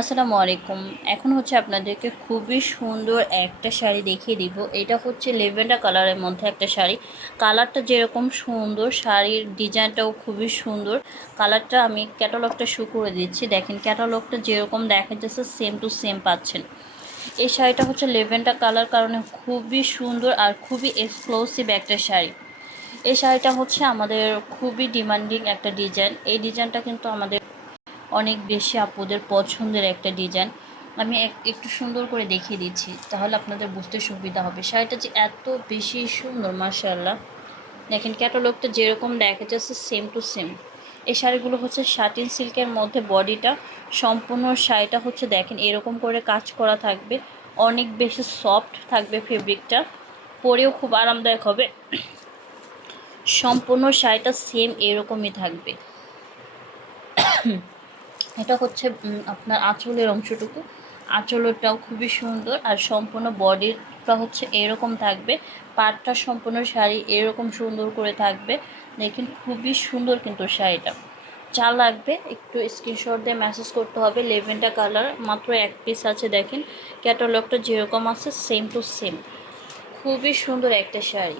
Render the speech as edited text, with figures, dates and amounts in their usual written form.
আসসালামু আলাইকুম। এখন হচ্ছে আপনাদেরকে খুবই সুন্দর একটা শাড়ি দেখিয়ে দিব। এটা হচ্ছে ল্যাভেন্ডার কালারের মধ্যে একটা শাড়ি। কালারটা যেরকম সুন্দর, শাড়ির ডিজাইনটাও খুবই সুন্দর। কালারটা আমি ক্যাটালগটা শো করে দিচ্ছি। দেখেন ক্যাটালগটা যেরকম দেখা যাচ্ছে সেম টু সেম পাচ্ছেন। এই শাড়িটা হচ্ছে ল্যাভেন্ডার কালার কারণে খুবই সুন্দর আর খুবই এক্সক্লুসিভ একটা শাড়ি। এই শাড়িটা হচ্ছে আমাদের খুবই ডিমান্ডিং একটা ডিজাইন। এই ডিজাইনটা কিন্তু আমাদের অনেক বেশি আপুদের পছন্দের একটা ডিজাইন। আমি একটু সুন্দর করে দেখিয়ে দিচ্ছি, তাহলে আপনাদের বুঝতে সুবিধা হবে। শাড়িটা যে এত বেশি সুন্দর মাশাআল্লাহ। দেখেন ক্যাটালগটা যেরকম দেখা যাচ্ছে সেম টু সেম। এই শাড়িগুলো হচ্ছে শাটিন সিল্কের মধ্যে, বডিটা সম্পূর্ণ শাড়িটা হচ্ছে দেখেন এরকম করে কাজ করা থাকবে। অনেক বেশি সফট থাকবে ফেব্রিকটা, পরেও খুব আরামদায়ক হবে। সম্পূর্ণ শাড়িটা সেম এরকমই থাকবে। এটা হচ্ছে আপনার আঁচলের অংশটুকু। আঁচলটাও খুবই সুন্দর আর সম্পূর্ণ বডিটা হচ্ছে এরকম থাকবে। পাটটা সম্পূর্ণ শাড়ি এরকম সুন্দর করে থাকবে। দেখেন খুবই সুন্দর কিন্তু শাড়িটা। যা লাগবে একটু স্ক্রিনশট দিয়ে মেসেজ করতে হবে। ল্যাভেন্ডার কালার, মাত্র এক পিস আছে। দেখেন ক্যাটালগটা যেরকম আছে সেম টু সেম। খুবই সুন্দর একটা শাড়ি।